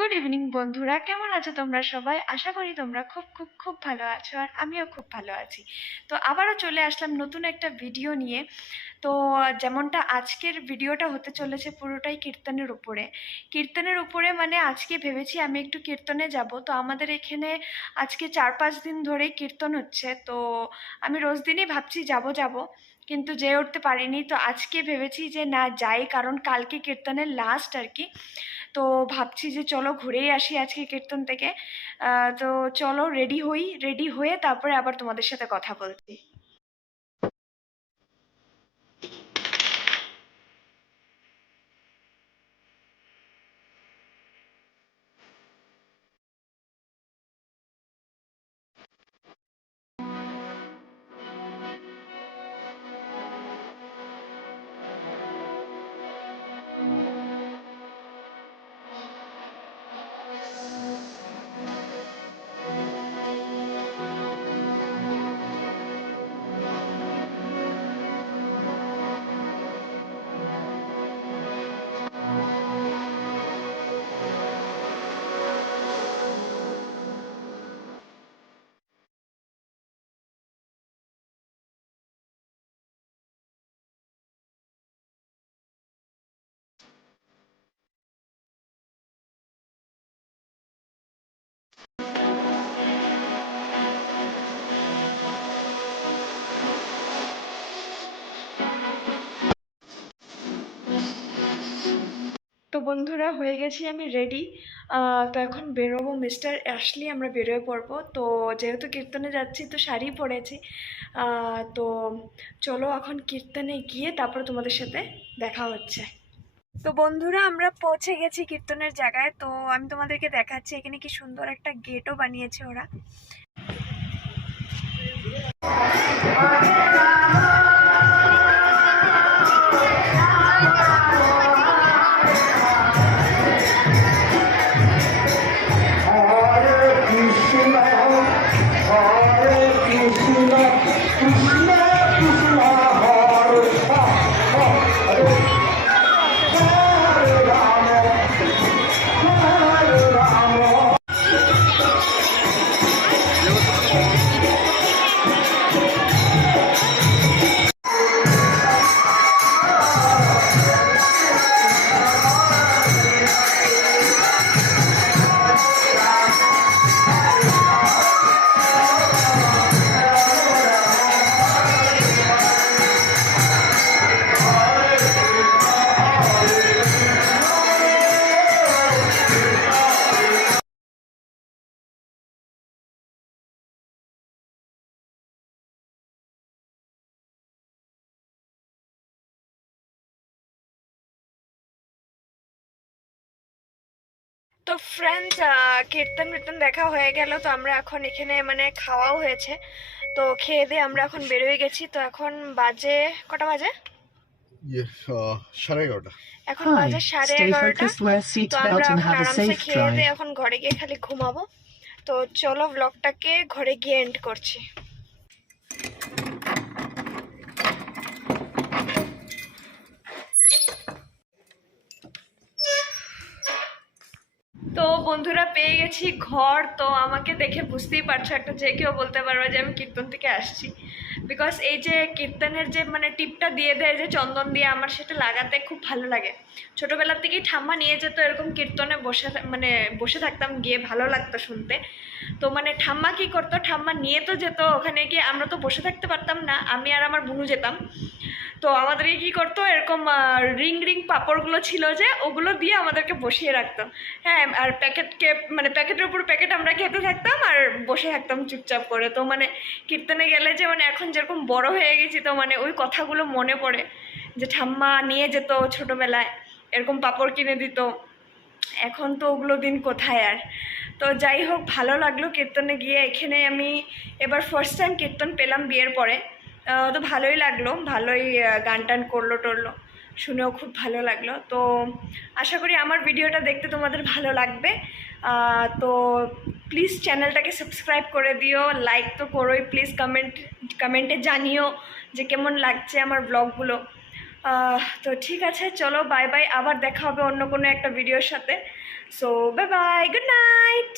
Good evening বন্ধুরা, কেমন আছো তোমরা সবাই? আশা করি তোমরা খুব খুব খুব ভালো আছো, আর আমিও খুব ভালো আছি। তো আবারও চলে আসলাম নতুন একটা ভিডিও নিয়ে। তো যেমনটা আজকের ভিডিওটা হতে চলেছে পুরোটাই কীর্তনের উপরে মানে আজকে ভেবেছি আমি একটু কীর্তনে যাব। তো আমাদের এখানে আজকে 4-5 দিন ধরেই কীর্তন হচ্ছে। তো আমি রোজ দিনই ভাবছি যাব যাব, কিন্তু যেয়ে উঠতে পারিনি। তো আজকে ভেবেছি যে না যাই, কারণ কালকে কীর্তনের লাস্ট আর কি। তো ভাবছি যে চলো ঘুরেই আসি আজকে কীর্তন থেকে। তো চলো রেডি হই, রেডি হয়ে তারপরে আবার তোমাদের সাথে কথা বলছি। তো বন্ধুরা, হয়ে গেছি আমি রেডি। তো এখন বেরোবো, মিস্টার আসলি আমরা বেরোয় পড়বো। তো যেহেতু কীর্তনে যাচ্ছি তো শাড়ি পরেছি। তো চলো এখন কীর্তনে গিয়ে তারপর তোমাদের সাথে দেখা হচ্ছে। তো বন্ধুরা, আমরা পৌঁছে গেছি কীর্তনের জায়গায়। তো আমি তোমাদেরকে দেখাচ্ছি এখানে কি সুন্দর একটা গেটও বানিয়েছে ওরা। তো ফ্রেন্ডস, কীর্তন কীর্তন দেখা হয়ে গেল। তো আমরা এখন এখানে মানে খাওয়াও হয়েছে। তো খেয়ে দিয়ে আমরা এখন বেরোয় গেছি। তো এখন বাজে কটা বাজে? সাড়ে 11টা। এখন বাজে 11:30। তো আমরা এখন আরামসে খেয়ে দিয়ে এখন ঘরে গিয়ে খালি ঘুমাবো। তো চলো ব্লগটাকে ঘরে গিয়ে এন্ড করছি। তো বন্ধুরা, পেয়ে গেছি ঘর। তো আমাকে দেখে বুঝতেই পারছো, একটা যে কেউ বলতে পারবে যে আমি কীর্তন থেকে আসছি। বিকজ এই যে কীর্তনের যে মানে টিপটা দিয়ে দেয় যে চন্দন দিয়ে, আমার সেটা লাগাতে খুব ভালো লাগে। ছোটোবেলার থেকেই ঠাম্মা নিয়ে যেত এরকম কীর্তনে মানে বসে থাকতাম গিয়ে, ভালো লাগতো শুনতে। তো মানে ঠাম্মা কী করতো, ঠাম্মা নিয়ে তো যেত ওখানে গিয়ে, আমরা তো বসে থাকতে পারতাম না, আমি আর আমার বুনু যেতাম। তো আমাদেরকে কী করতো, এরকম রিং রিং পাঁপড়গুলো ছিল যে, ওগুলো দিয়ে আমাদেরকে বসিয়ে রাখতো। হ্যাঁ, আর প্যাকেটকে মানে প্যাকেটের উপর প্যাকেট আমরা খেতে থাকতাম আর বসে থাকতাম চুপচাপ করে। তো মানে কীর্তনে গেলে যে মানে এখন যেরকম বড় হয়ে গেছি, তো মানে ওই কথাগুলো মনে পড়ে যে ঠাম্মা নিয়ে যেত ছোটোবেলায়, এরকম পাঁপড় কিনে দিত। এখন তো ওগুলো দিন কোথায় আর। তো যাই হোক, ভালো লাগলো কীর্তনে গিয়ে। এখানে আমি এবার ফার্স্ট টাইম কীর্তন পেলাম বিয়ের পরে। তো ভালোই লাগলো, ভালোই গান টান করলো টরলো, শুনেও খুব ভালো লাগলো। তো আশা করি আমার ভিডিওটা দেখতে তোমাদের ভালো লাগবে। তো প্লিজ চ্যানেলটাকে সাবস্ক্রাইব করে দিও, লাইক তো করোই প্লিজ, কমেন্টে জানিও যে কেমন লাগছে আমার ব্লগগুলো। তো ঠিক আছে, চলো বাই বাই, আবার দেখা হবে অন্য কোনো একটা ভিডিওর সাথে। So bye bye, good night.